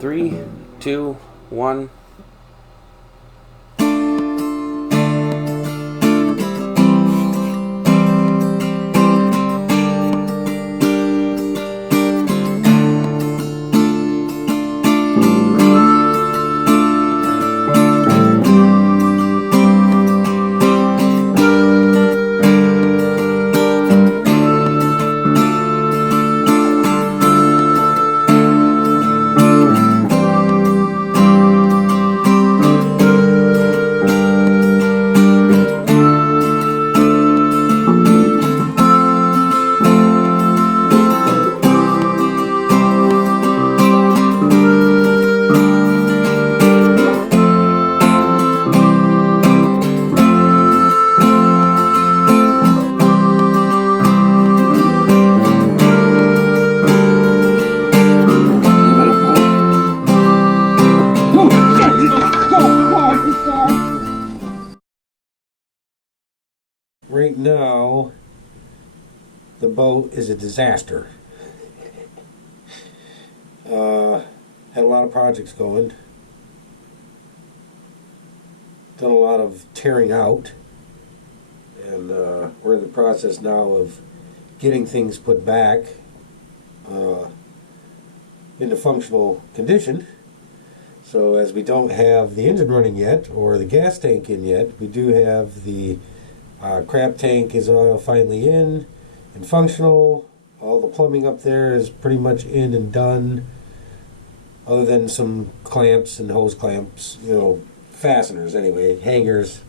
3, 2, 1. Right now, the boat is a disaster. Had a lot of projects going. Done a lot of tearing out. And we're in the process now of getting things put back into functional condition. So as we don't have the engine running yet, or the gas tank in yet, we do have the crab tank is finally in and functional. All the plumbing up there is pretty much in and done, other than some clamps and hose clamps, fasteners anyway, hangers.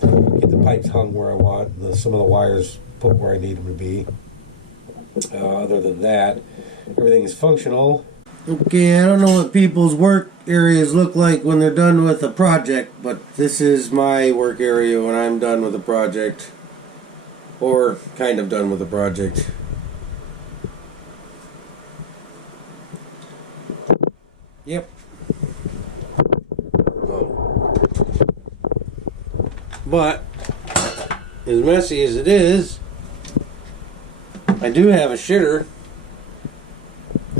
Get the pipes hung where I want, and some of the wires put where I need them to be. Other than that, everything is functional. Okay, I don't know what people's work areas look like when they're done with a project, but this is my work area when I'm done with a project. Or kind of done with a project. Yep. But, as messy as it is, I do have a shitter.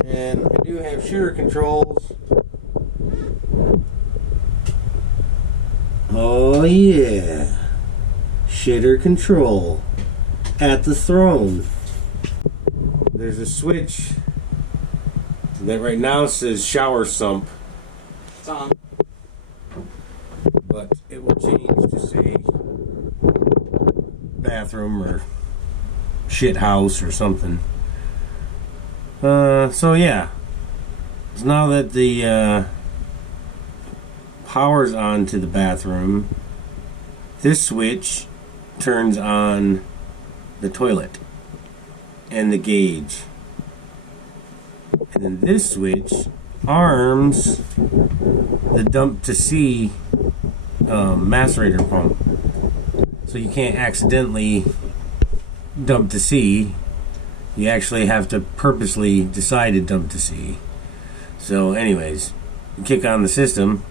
And I do have shitter controls. Oh yeah. Shitter control. At the throne. There's a switch that right now says shower sump. It's on. But it will change to say bathroom or shit house or something. So yeah. So now that the power's on to the bathroom, this switch turns on the toilet and the gauge. And then this switch arms the dump to sea macerator pump. So you can't accidentally dump to sea. You actually have to purposely decide to dump to sea. So anyways, you kick on the system.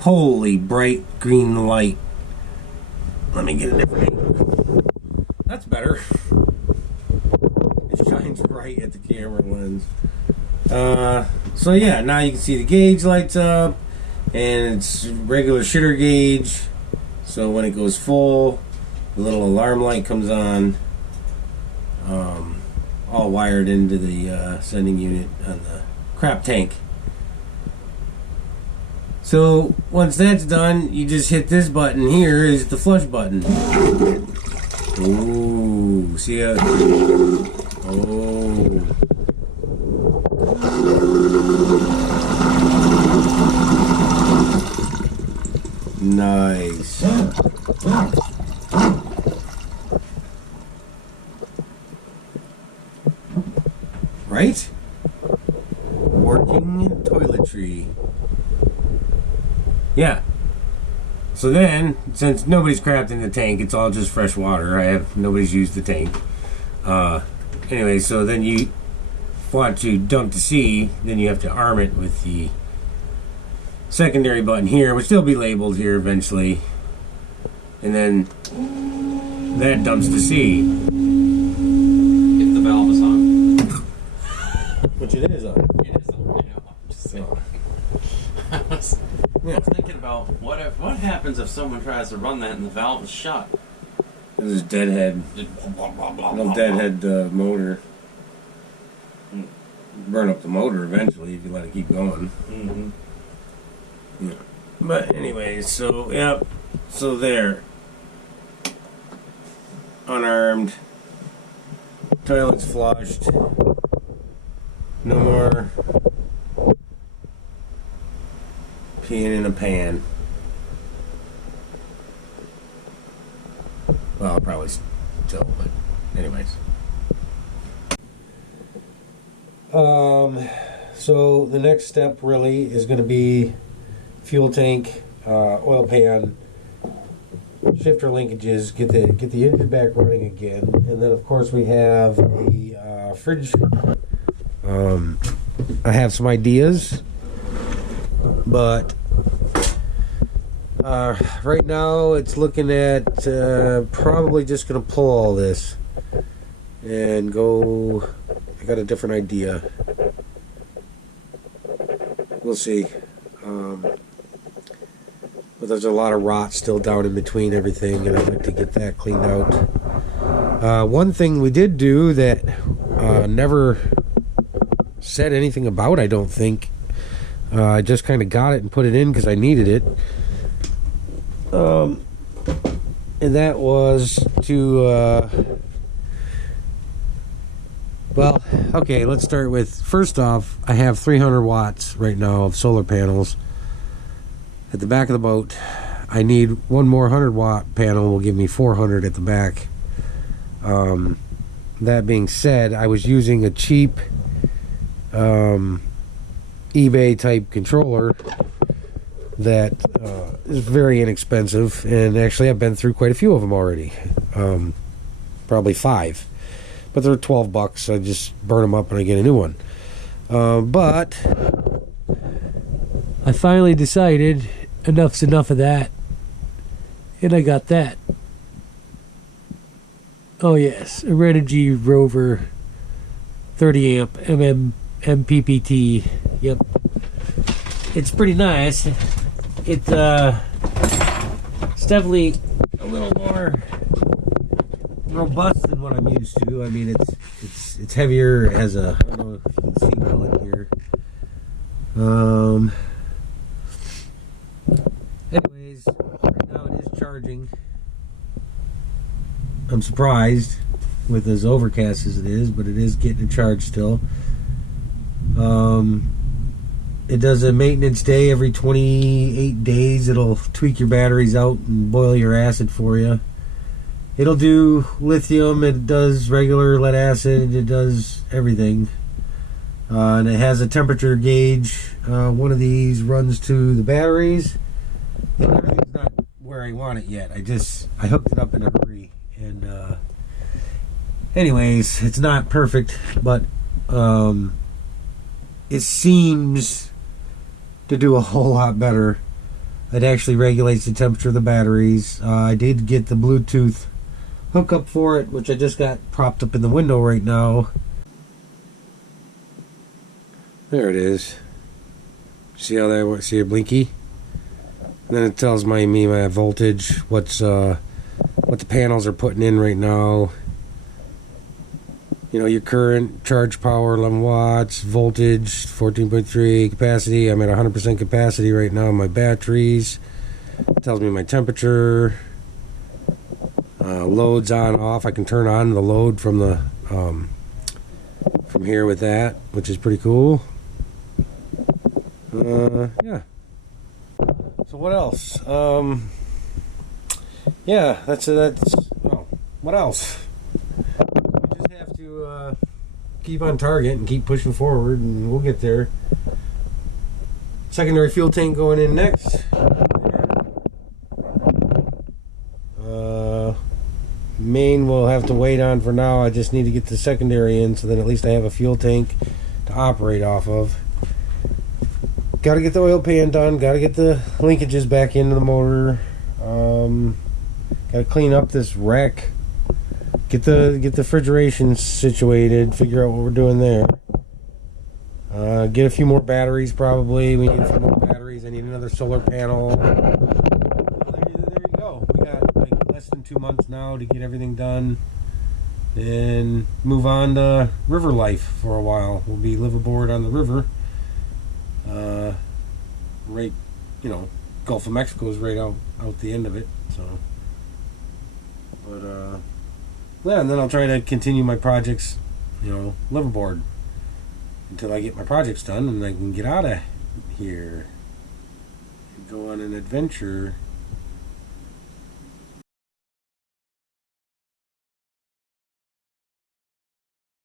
Holy bright green light. Let me get a different angle. That's better. It shines bright at the camera lens. So yeah, now you can see the gauge lights up. And it's regular shitter gauge. So when it goes full, the little alarm light comes on. All wired into the sending unit on the crap tank. So once that's done, you just hit this button here is the flush button. Ooh, see how? Oh. Nice. Right? Working toiletry. Yeah. So then, since nobody's crapped in the tank, it's all just fresh water. Nobody's used the tank. Anyway, so then you want to dump to sea, then you have to arm it with the secondary button here, which will be labeled here eventually. And then that dumps to sea. If the valve is on. Which it is on. It is on, I know. So, I was thinking about what happens if someone tries to run that and the valve is shut. it'll just deadhead. It'll deadhead the motor. Burn up the motor eventually if you let it keep going. Mm-hmm. Yeah. But anyway, so yep. So there. Unarmed. Toilet's flushed. No more peeing in a pan. Well, probably still, but anyways. So the next step really is going to be fuel tank, oil pan, shifter linkages, get the engine back running again, and then of course we have a fridge. I have some ideas, but right now it's looking at probably just going to pull all this and go. I got a different idea. We'll see. But there's a lot of rot still down in between everything, and I'd like to get that cleaned out. One thing we did do that never said anything about, I don't think. I just kind of got it and put it in because I needed it. And that was to... Well, okay, let's start with, first off, I have 300 watts right now of solar panels. At the back of the boat, I need one more 100-watt panel will give me 400 at the back. That being said, I was using a cheap eBay-type controller that is very inexpensive, and actually I've been through quite a few of them already. Probably 5. But they're $12. I just burn them up and I get a new one. But I finally decided enough's enough of that, and I got that. Oh yes, a Renogy Rover 30 amp MPPT. Yep, it's pretty nice. It's definitely a little more robust than what I'm used to. I mean, it's heavier. It has a, I don't know if you can see well in here. Anyways, right now it is charging. I'm surprised with as overcast as it is, but it is getting a charge still. It does a maintenance day every 28 days. It'll tweak your batteries out and boil your acid for you. It'll do lithium, it does regular lead acid, it does everything. And it has a temperature gauge. One of these runs to the batteries. And everything's not where I want it yet. I hooked it up in a hurry. And anyways, it's not perfect, but it seems to do a whole lot better. It actually regulates the temperature of the batteries. I did get the Bluetooth hookup for it, which I just got propped up in the window right now. There it is. See how that works? See a blinky? And then it tells me my voltage, what the panels are putting in right now. You know, your current, charge power, 11 watts, voltage, 14.3, capacity. I'm at 100% capacity right now on my batteries. It tells me my temperature. Loads on, off. I can turn on the load from the from here with that, which is pretty cool. Yeah. So what else? Yeah, that's. Well, what else? We just have to keep on target and keep pushing forward, and we'll get there. Secondary fuel tank going in next. Main we'll have to wait on for now. I just need to get the secondary in, so then at least I have a fuel tank to operate off of. Got to get the oil pan done. Got to get the linkages back into the motor. Got to clean up this wreck. Get the refrigeration situated. Figure out what we're doing there. Get a few more batteries probably. We need a few more batteries. I need another solar panel. There you go. We got like less than 2 months now to get everything done and move on to river life for a while. We'll be live aboard on the river. Right, Gulf of Mexico is right out the end of it. So, but yeah, and then I'll try to continue my projects, live aboard until I get my projects done and I can get out of here and go on an adventure